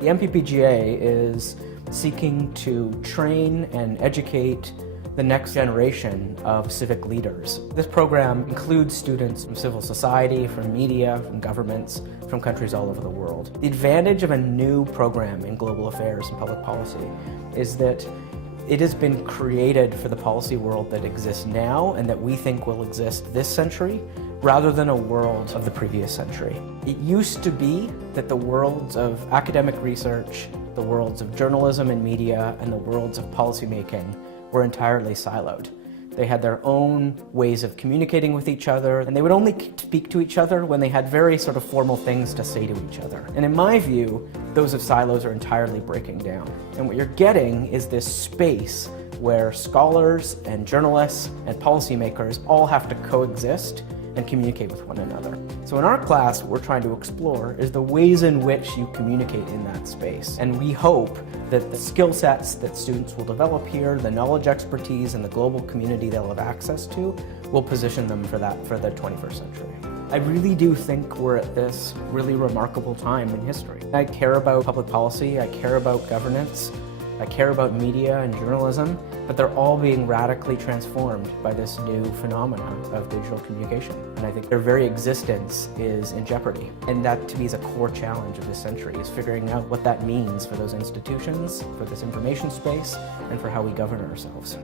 The MPPGA is seeking to train and educate the next generation of civic leaders. This program includes students from civil society, from media, from governments, from countries all over the world. The advantage of a new program in global affairs and public policy is that it has been created for the policy world that exists now and that we think will exist this century, rather than a world of the previous century. It used to be that the worlds of academic research, the worlds of journalism and media, and the worlds of policymaking were entirely siloed. They had their own ways of communicating with each other, and they would only speak to each other when they had very sort of formal things to say to each other. And in my view, those silos are entirely breaking down. And what you're getting is this space where scholars and journalists and policymakers all have to coexist and communicate with one another. So in our class, what we're trying to explore is the ways in which you communicate in that space. And we hope that the skill sets that students will develop here, the knowledge expertise, and the global community they'll have access to will position them for that for the 21st century. I really do think we're at this really remarkable time in history. I care about public policy, I care about governance, I care about media and journalism, but they're all being radically transformed by this new phenomenon of digital communication. And I think their very existence is in jeopardy. And that, to me, is a core challenge of this century, is figuring out what that means for those institutions, for this information space, and for how we govern ourselves.